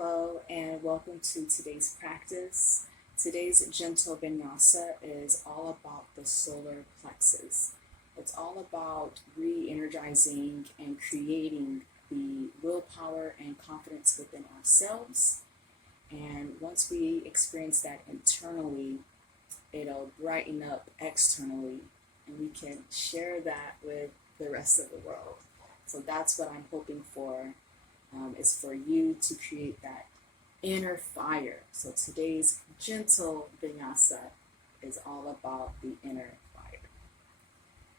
Hello and welcome to today's practice. Today's gentle vinyasa is all about the solar plexus. It's all about re-energizing and creating the willpower and confidence within ourselves. And once we experience that internally, it'll brighten up externally and we can share that with the rest of the world. So that's what I'm hoping for, is for you to create that inner fire. So today's gentle vinyasa is all about the inner fire.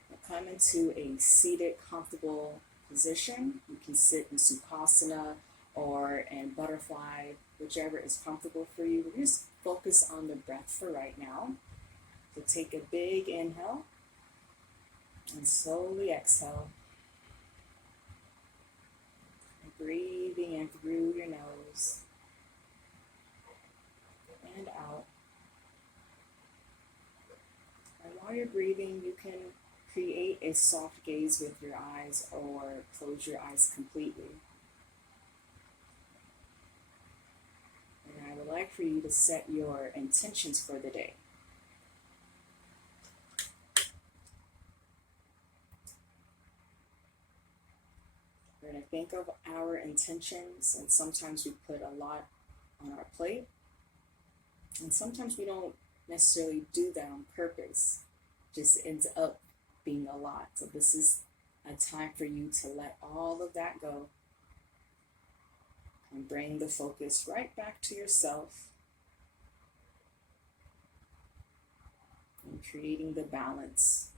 Now come into a seated, comfortable position. You can sit in Sukhasana or in butterfly, whichever is comfortable for you. We're just focus on the breath for right now. So take a big inhale and slowly exhale. Breathing in through your nose and out. And while you're breathing, you can create a soft gaze with your eyes or close your eyes completely. And I would like for you to set your intentions for the day. We're going to think of our intentions, and sometimes we put a lot on our plate, and sometimes we don't necessarily do that on purpose. It just ends up being a lot. So this is a time for you to let all of that go and bring the focus right back to yourself and creating the balance.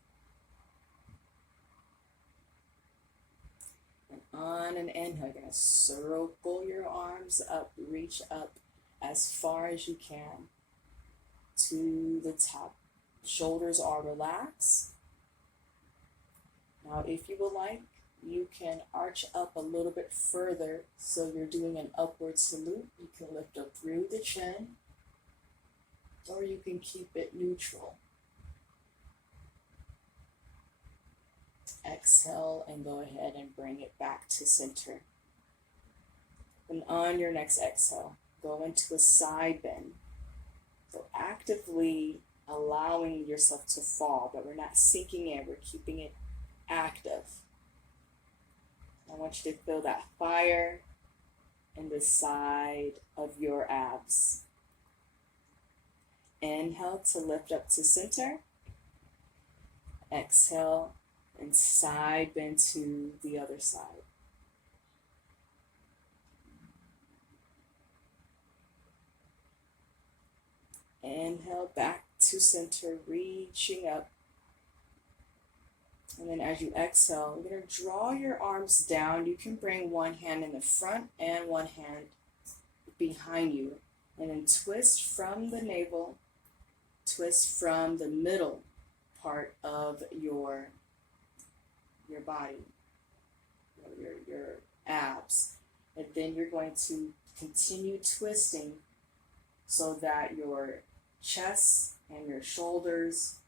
And on an inhale, you're going to circle your arms up, reach up as far as you can to the top. Shoulders are relaxed. Now, if you would like, you can arch up a little bit further, so you're doing an upward salute. You can lift up through the chin, or you can keep it neutral. Exhale and go ahead and bring it back to center. And on your next exhale, go into a side bend. So actively allowing yourself to fall, but we're not sinking in, we're keeping it active. I want you to feel that fire in the side of your abs. Inhale to lift up to center. Exhale and side bend to the other side. Inhale back to center, reaching up. And then as you exhale, you're going to draw your arms down. You can bring one hand in the front and one hand behind you. And then twist from the navel, twist from the middle part of your body, your abs. And then you're going to continue twisting so that your chest and your shoulders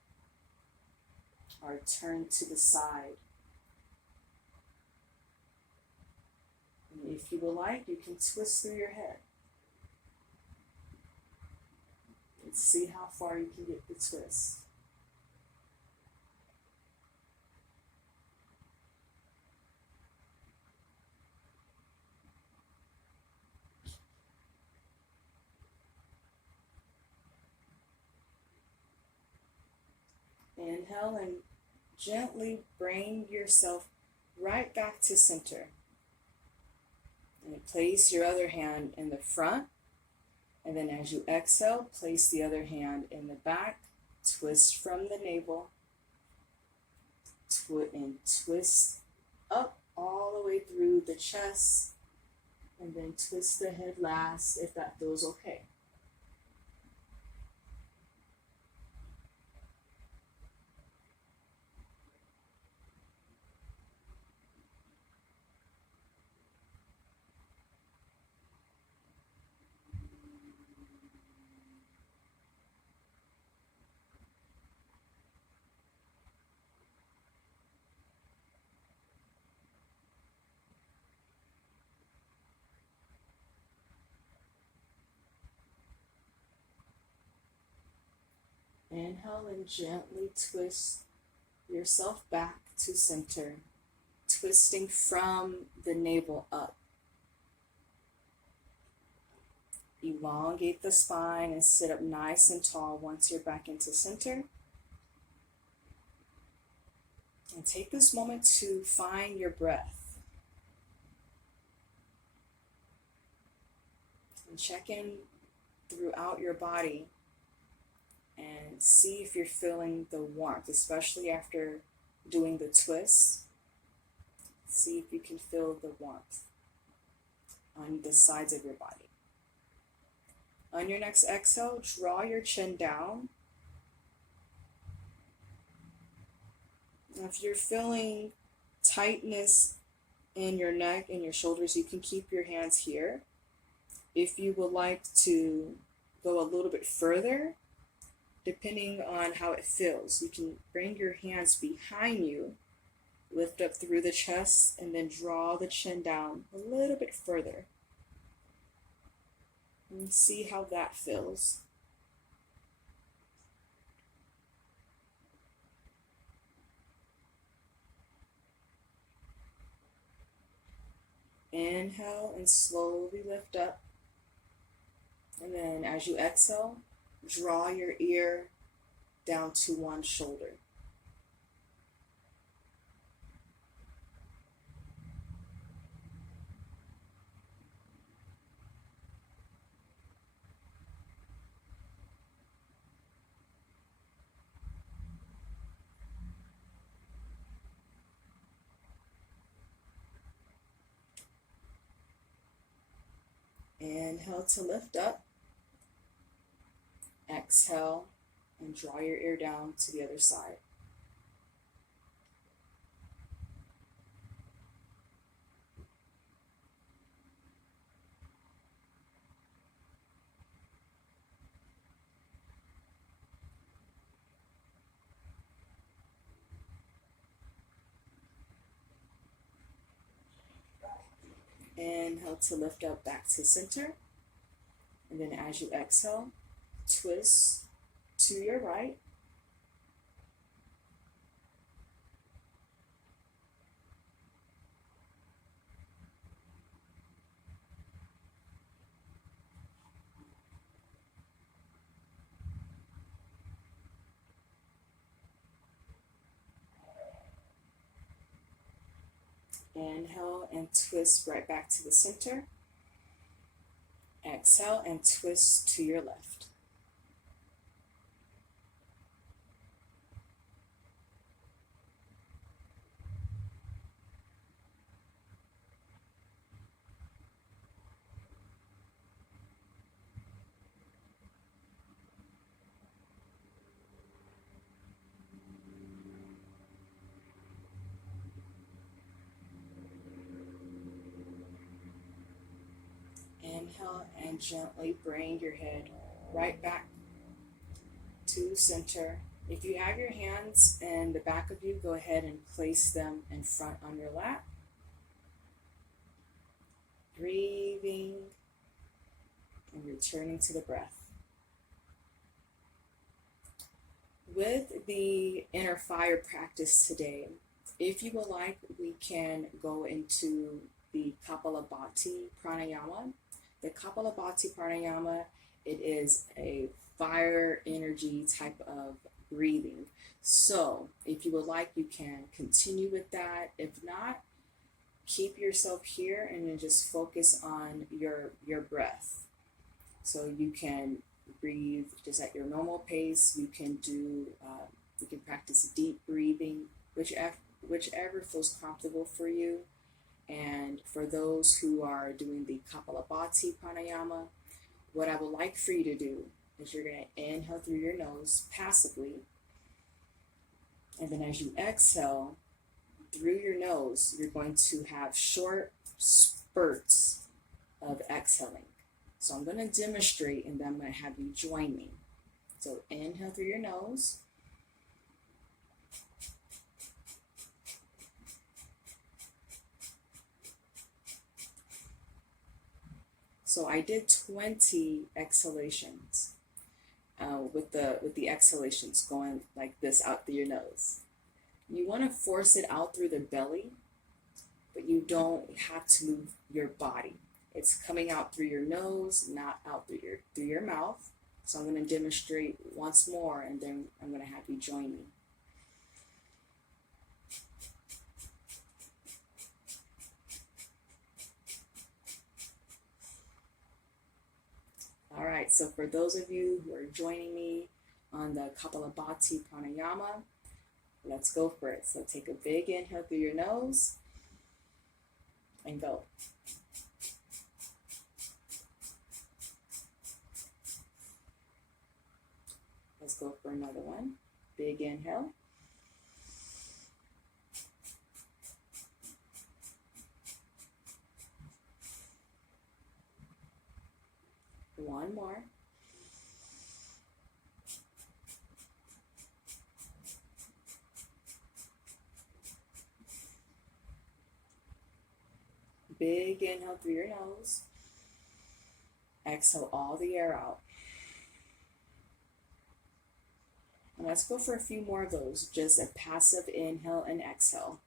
are turned to the side. And if you would like, you can twist through your head. And see how far you can get the twist. Inhale and gently bring yourself right back to center. And place your other hand in the front. And then as you exhale, place the other hand in the back. Twist from the navel. And twist up all the way through the chest. And then twist the head last if that feels okay. Inhale and gently twist yourself back to center, twisting from the navel up. Elongate the spine and sit up nice and tall once you're back into center. And take this moment to find your breath. And check in throughout your body and see if you're feeling the warmth, especially after doing the twist. See if you can feel the warmth on the sides of your body. On your next exhale, draw your chin down. If you're feeling tightness in your neck and your shoulders, you can keep your hands here. If you would like to go a little bit further, depending on how it feels, you can bring your hands behind you, lift up through the chest, and then draw the chin down a little bit further. And see how that feels. Inhale and slowly lift up. And then as you exhale, draw your ear down to one shoulder. Inhale to lift up. Exhale and draw your ear down to the other side. Inhale to lift up back to center. And then as you exhale, twist to your right. Inhale and twist right back to the center. Exhale and twist to your left. Inhale and gently bring your head right back to center. If you have your hands in the back of you, go ahead and place them in front on your lap. Breathing and returning to the breath. With the inner fire practice today, if you would like, we can go into the Kapalabhati pranayama. The Kapalabhati pranayama, it is a fire energy type of breathing. So if you would like, you can continue with that. If not, keep yourself here and then just focus on your breath. So you can breathe just at your normal pace. You can practice deep breathing, whichever feels comfortable for you. And for those who are doing the Kapalabhati pranayama, what I would like for you to do is you're going to inhale through your nose passively. And then as you exhale through your nose, you're going to have short spurts of exhaling. So I'm going to demonstrate and then I'm going to have you join me. So inhale through your nose. So I did 20 exhalations. with the exhalations going like this out through your nose. You want to force it out through the belly, but you don't have to move your body. It's coming out through your nose, not out through your mouth. So I'm going to demonstrate once more, and then I'm going to have you join me. All right, so for those of you who are joining me on the Kapalabhati Pranayama, let's go for it. So take a big inhale through your nose and go. Let's go for another one. Big inhale. One more. Big inhale through your nose. Exhale all the air out. And let's go for a few more of those. Just a passive inhale and exhale.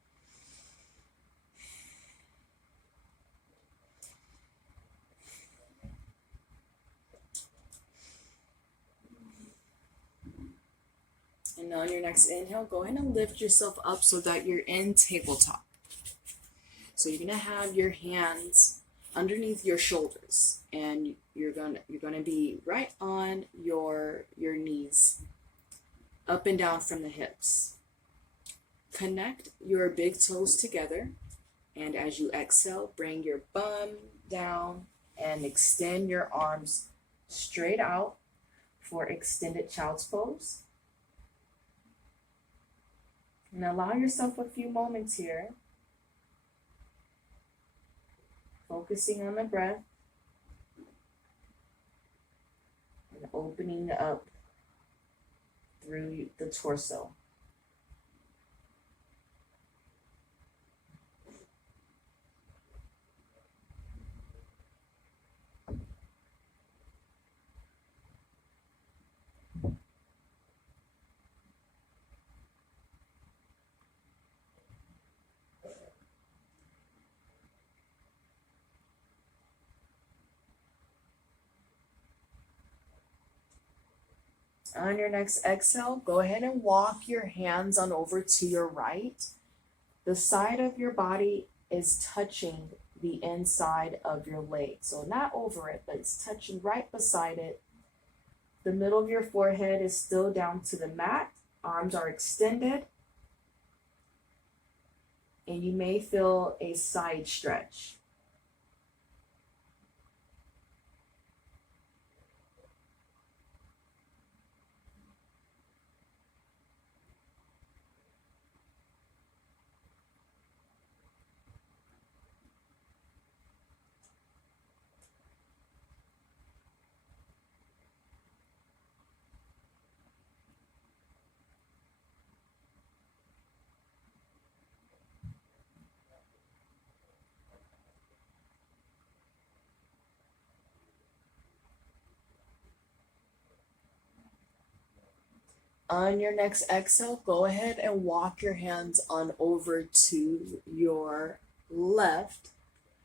And on your next inhale, go ahead and lift yourself up so that you're in tabletop. So you're gonna have your hands underneath your shoulders, and you're gonna be right on your knees, up and down from the hips. Connect your big toes together, and as you exhale, bring your bum down and extend your arms straight out for extended child's pose. And allow yourself a few moments here, focusing on the breath and opening up through the torso. On your next exhale, go ahead and walk your hands on over to your right. The side of your body is touching the inside of your leg. So not over it, but it's touching right beside it. The middle of your forehead is still down to the mat. Arms are extended. And you may feel a side stretch. On your next exhale, go ahead and walk your hands on over to your left.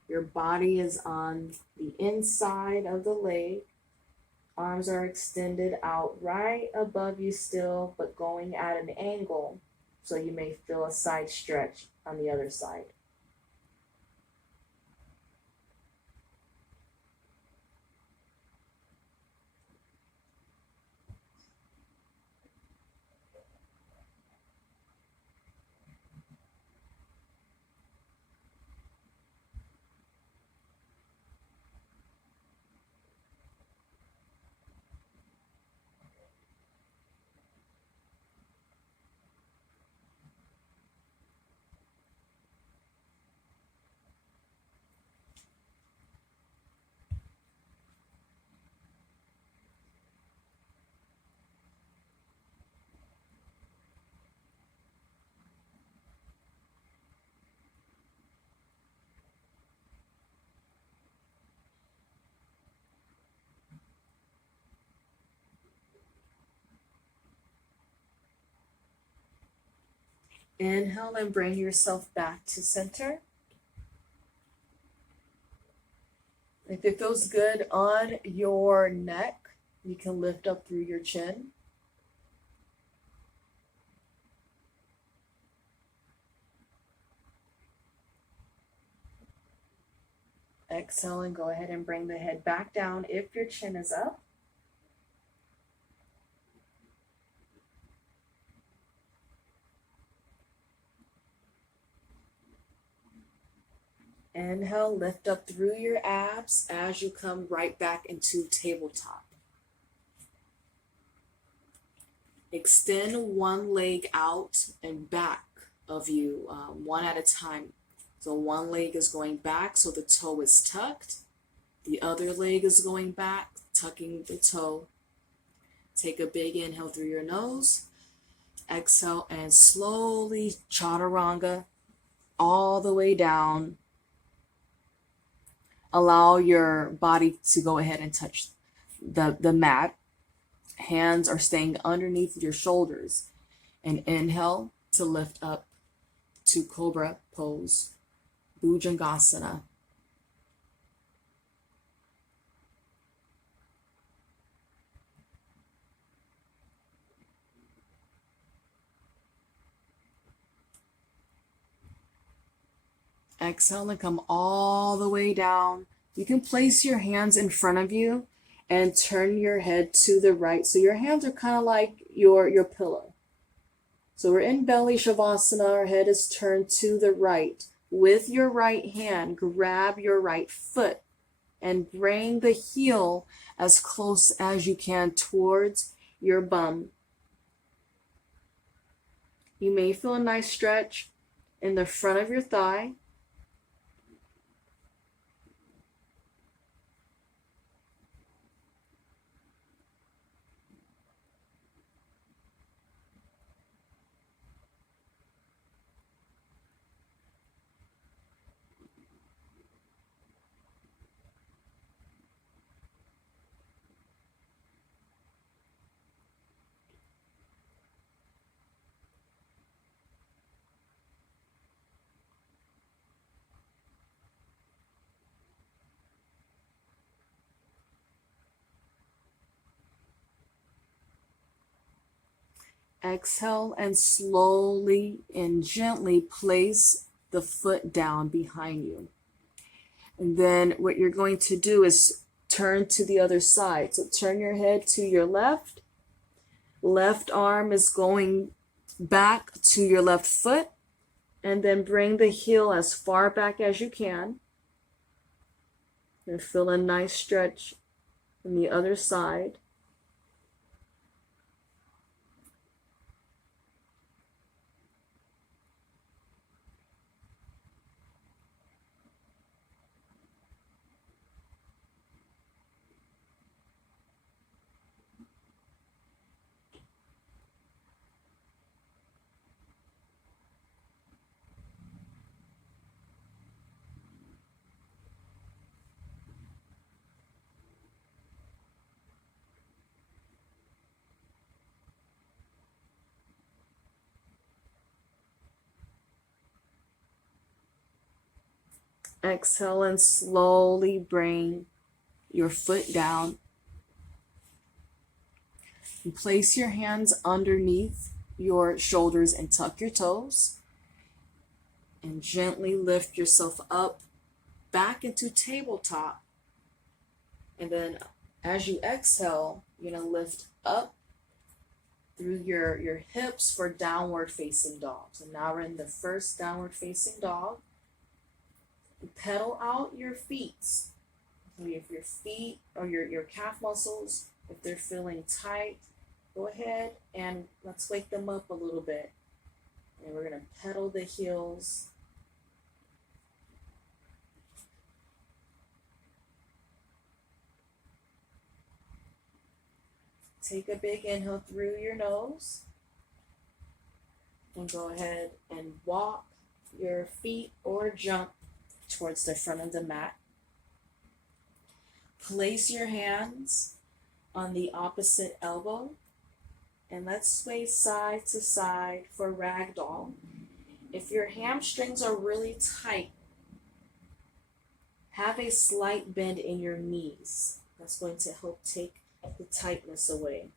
Your body is on the inside of the leg. Arms are extended out right above you still, but going at an angle. So you may feel a side stretch on the other side. Inhale and bring yourself back to center. If it feels good on your neck, you can lift up through your chin. Exhale and go ahead and bring the head back down if your chin is up. Inhale, lift up through your abs as you come right back into tabletop. Extend one leg out and back of you, one at a time. So one leg is going back, so the toe is tucked. The other leg is going back, tucking the toe. Take a big inhale through your nose. Exhale and slowly chaturanga all the way down. Allow your body to go ahead and touch the mat. Hands are staying underneath your shoulders. And inhale to lift up to Cobra pose, Bhujangasana. Exhale and come all the way down. You can place your hands in front of you and turn your head to the right. So your hands are kind of like your pillow. So we're in belly shavasana. Our head is turned to the right. With your right hand, grab your right foot and bring the heel as close as you can towards your bum. You may feel a nice stretch in the front of your thigh. Exhale and slowly and gently place the foot down behind you. And then what you're going to do is turn to the other side. So turn your head to your left. Left arm is going back to your left foot. And then bring the heel as far back as you can. And feel a nice stretch on the other side. Exhale and slowly bring your foot down. And place your hands underneath your shoulders and tuck your toes. And gently lift yourself up back into tabletop. And then as you exhale, you're going to lift up through your hips for downward facing dog. So now we're in the first downward facing dog. Pedal out your feet. So if your feet or your calf muscles, if they're feeling tight, go ahead and let's wake them up a little bit. And we're going to pedal the heels. Take a big inhale through your nose. And go ahead and walk your feet or jump towards the front of the mat. Place your hands on the opposite elbow and let's sway side to side for ragdoll. If your hamstrings are really tight, have a slight bend in your knees. That's going to help take the tightness away.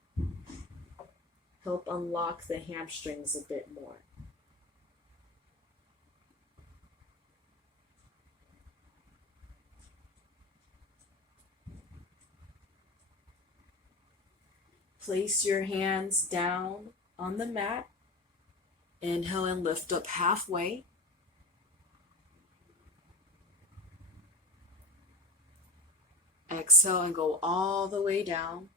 Help unlock the hamstrings a bit more. Place your hands down on the mat. Inhale and lift up halfway. Exhale and go all the way down.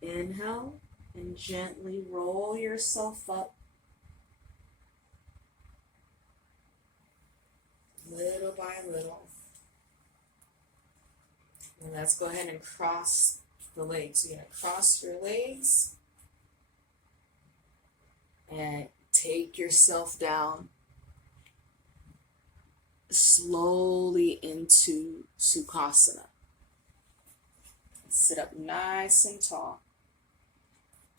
Inhale and gently roll yourself up. Little by little. And let's go ahead and cross the legs. You're going to cross your legs and take yourself down slowly into Sukhasana. Sit up nice and tall.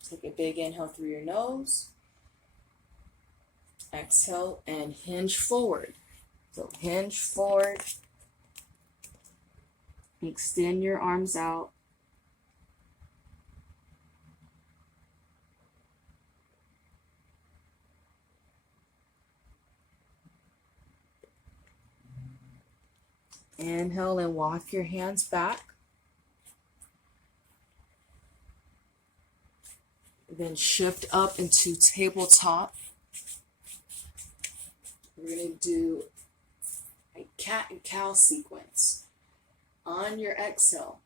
Take a big inhale through your nose. Exhale and hinge forward. So hinge forward. Extend your arms out. Inhale and walk your hands back. Then shift up into tabletop. We're going to do a cat and cow sequence. On your exhale,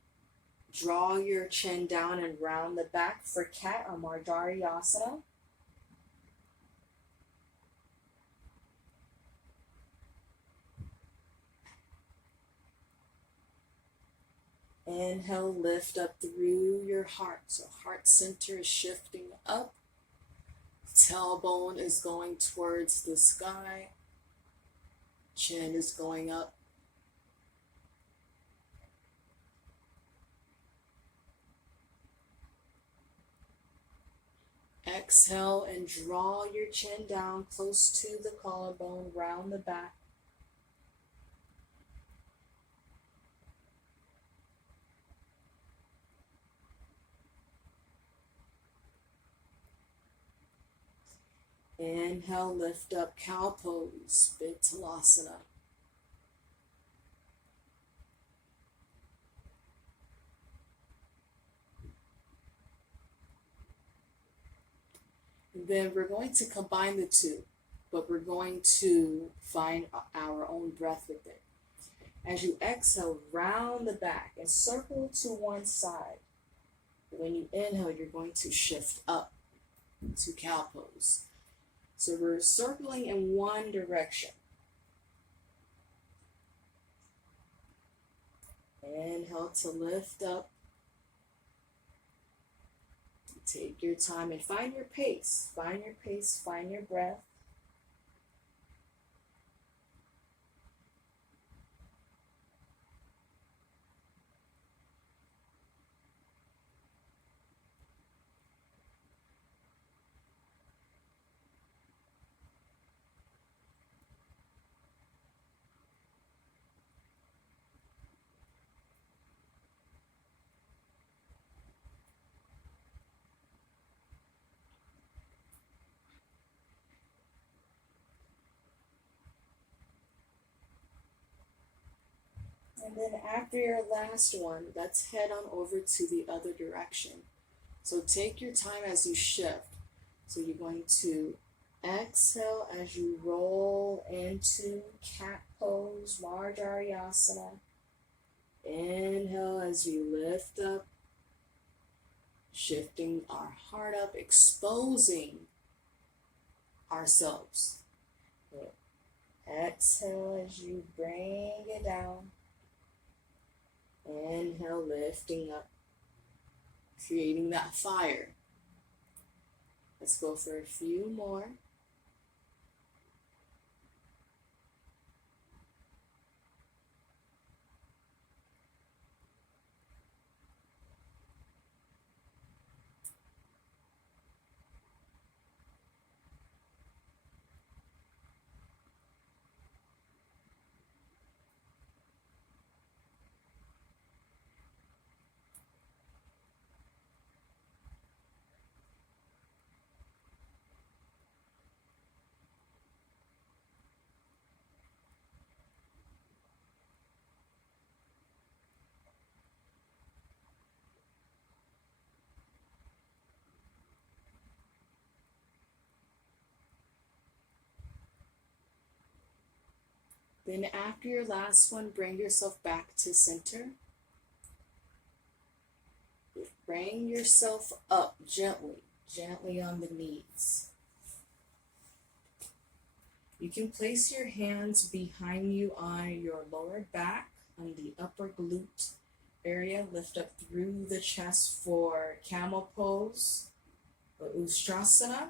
draw your chin down and round the back for cat or Vinyasa. Inhale, lift up through your heart. So heart center is shifting up. Tailbone is going towards the sky. Chin is going up. Exhale and draw your chin down close to the collarbone, round the back. Inhale, lift up, cow pose, Vinyasa. Then we're going to combine the two, but we're going to find our own breath with it. As you exhale, round the back and circle to one side. When you inhale, you're going to shift up to cow pose. So we're circling in one direction. Inhale to lift up. Take your time and find your pace. Find your pace, find your breath. And then after your last one, let's head on over to the other direction. So take your time as you shift. So you're going to exhale as you roll into cat pose, Vinyasa. Inhale as you lift up, shifting our heart up, exposing ourselves. Exhale as you bring it down. Inhale, lifting up, creating that fire. Let's go for a few more. Then after your last one, bring yourself back to center. Bring yourself up gently, gently on the knees. You can place your hands behind you on your lower back, on the upper glute area. Lift up through the chest for camel pose or Ustrasana.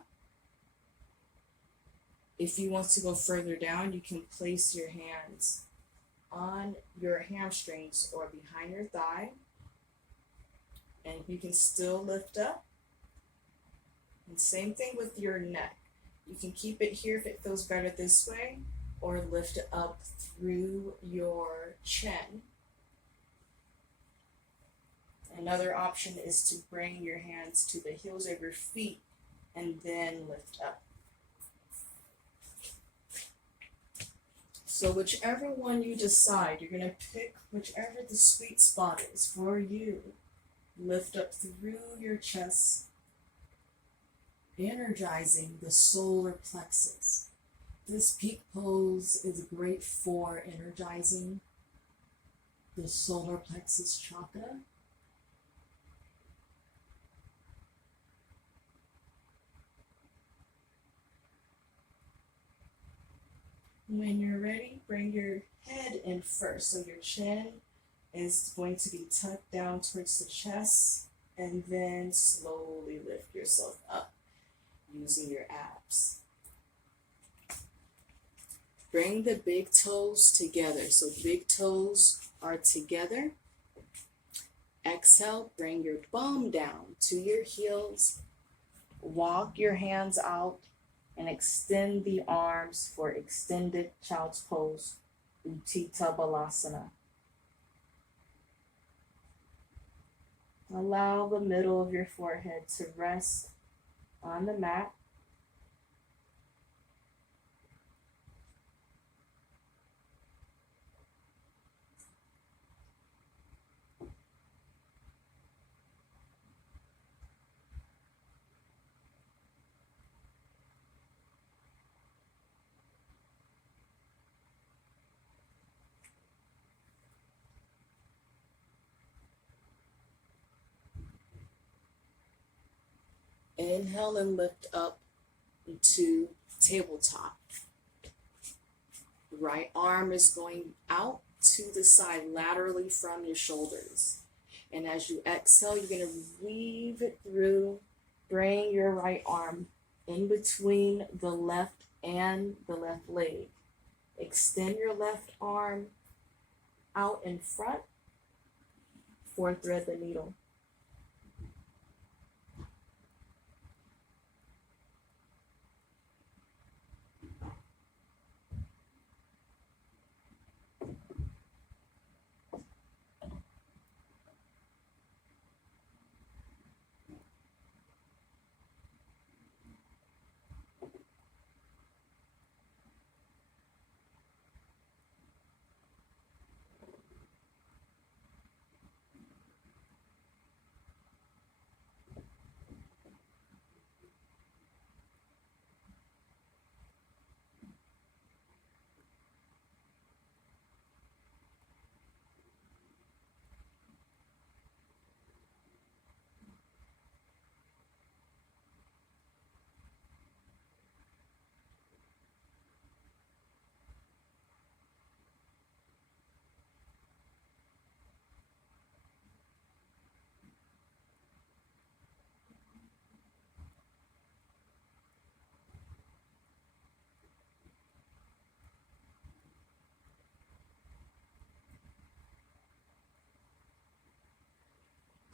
If you want to go further down, you can place your hands on your hamstrings or behind your thigh. And you can still lift up. And same thing with your neck. You can keep it here if it feels better this way, or lift it up through your chin. Another option is to bring your hands to the heels of your feet and then lift up. So whichever one you decide, you're going to pick whichever the sweet spot is for you. Lift up through your chest, energizing the solar plexus. This peak pose is great for energizing the solar plexus chakra. When you're ready, bring your head in first. So your chin is going to be tucked down towards the chest, and then slowly lift yourself up using your abs. Bring the big toes together. So big toes are together. Exhale, bring your bum down to your heels. Walk your hands out and extend the arms for extended child's pose, Utthita Balasana. Allow the middle of your forehead to rest on the mat. Inhale and lift up to tabletop. Right arm is going out to the side laterally from your shoulders. And as you exhale, you're going to weave it through. Bring your right arm in between the left and the left leg. Extend your left arm out in front for thread the needle.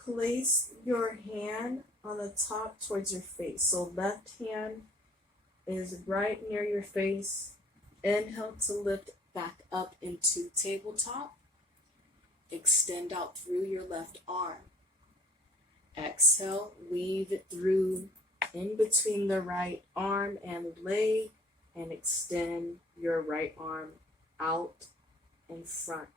Place your hand on the top towards your face. So left hand is right near your face. Inhale to lift back up into tabletop. Extend out through your left arm. Exhale, weave it through in between the right arm and leg, and extend your right arm out in front.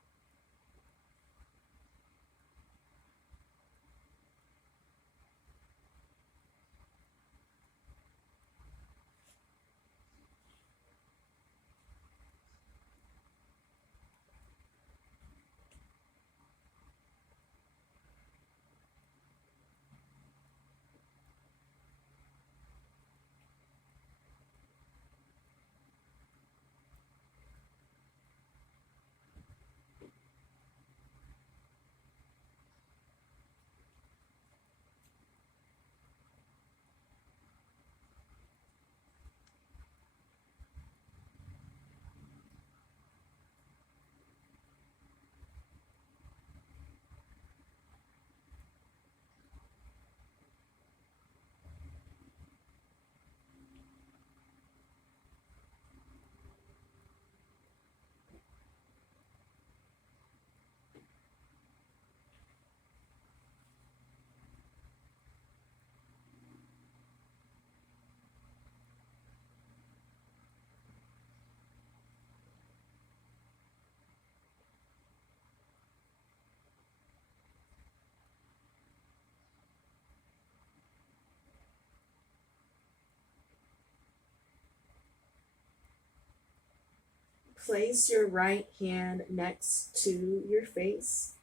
place your right hand next to your face.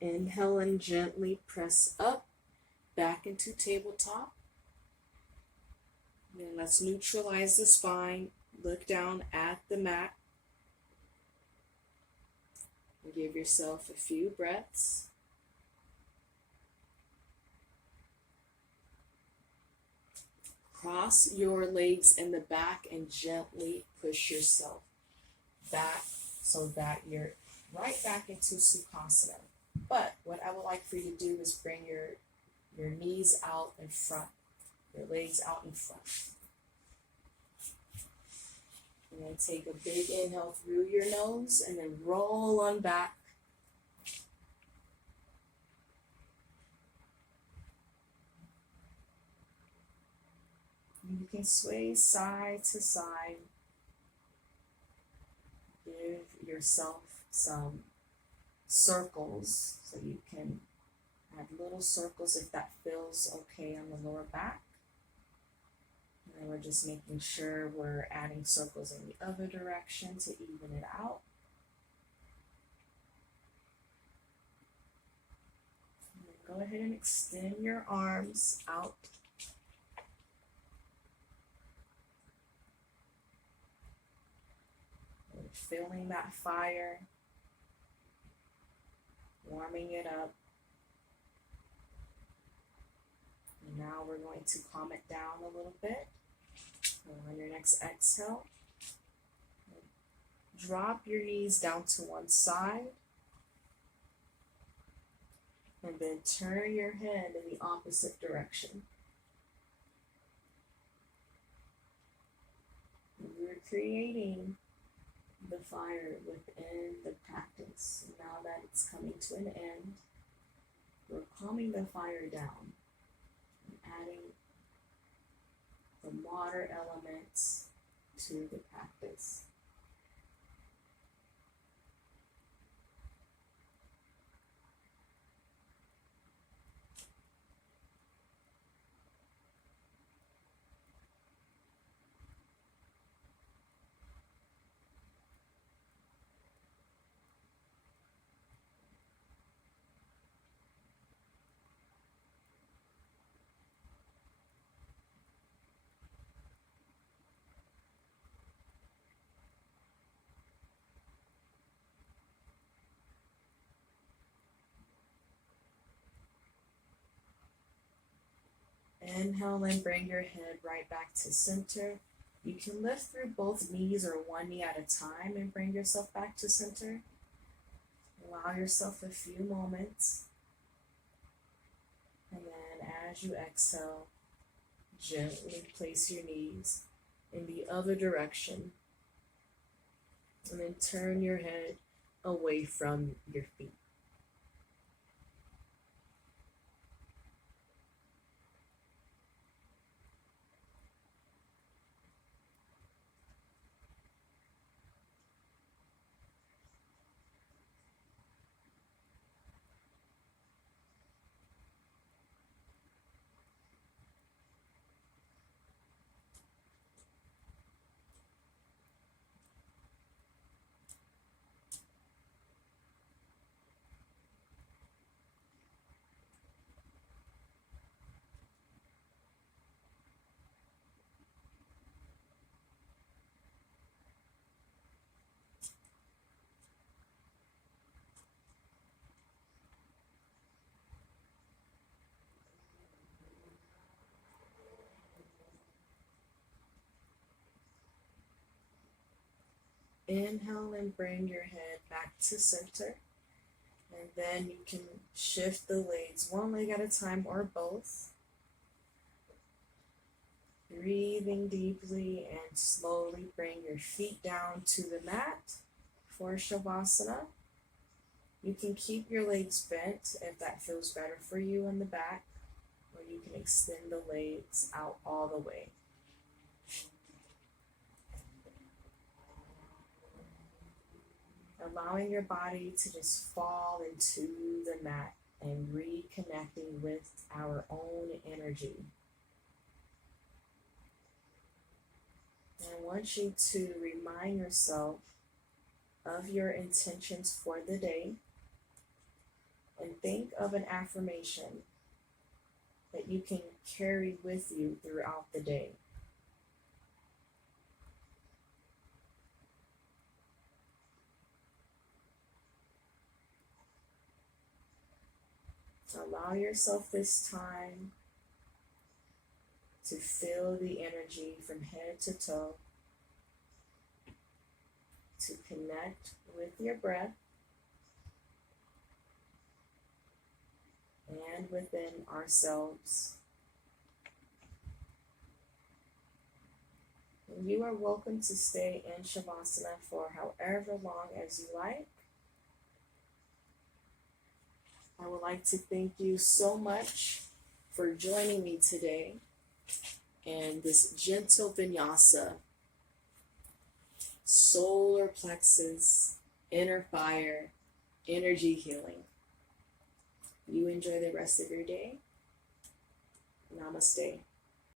Inhale and gently press up, back into tabletop. Then let's neutralize the spine. Look down at the mat. And give yourself a few breaths. Cross your legs in the back and gently push yourself back so that you're right back into Sukhasana. But what I would like for you to do is bring your knees out in front, your legs out in front. And then take a big inhale through your nose and then roll on back. You can sway side to side. Give yourself some circles so you can add little circles if that feels okay on the lower back. And then we're just making sure we're adding circles in the other direction to even it out. And then go ahead and extend your arms out. And feeling that fire, warming it up. And now we're going to calm it down a little bit. And on your next exhale, drop your knees down to one side. And then turn your head in the opposite direction. And we're creating the fire within the practice. Now that it's coming to an end, we're calming the fire down and adding the water elements to the practice. Inhale and bring your head right back to center. You can lift through both knees or one knee at a time and bring yourself back to center. Allow yourself a few moments. And then as you exhale, gently place your knees in the other direction. And then turn your head away from your feet. Inhale and bring your head back to center. And then you can shift the legs one leg at a time or both. Breathing deeply and slowly bring your feet down to the mat for Shavasana. You can keep your legs bent if that feels better for you in the back, or you can extend the legs out all the way. Allowing your body to just fall into the mat and reconnecting with our own energy. And I want you to remind yourself of your intentions for the day and think of an affirmation that you can carry with you throughout the day. Allow yourself this time to feel the energy from head to toe, to connect with your breath and within ourselves. And you are welcome to stay in Shavasana for however long as you like. I would like to thank you so much for joining me today in this gentle vinyasa, solar plexus, inner fire, energy healing. You enjoy the rest of your day. Namaste.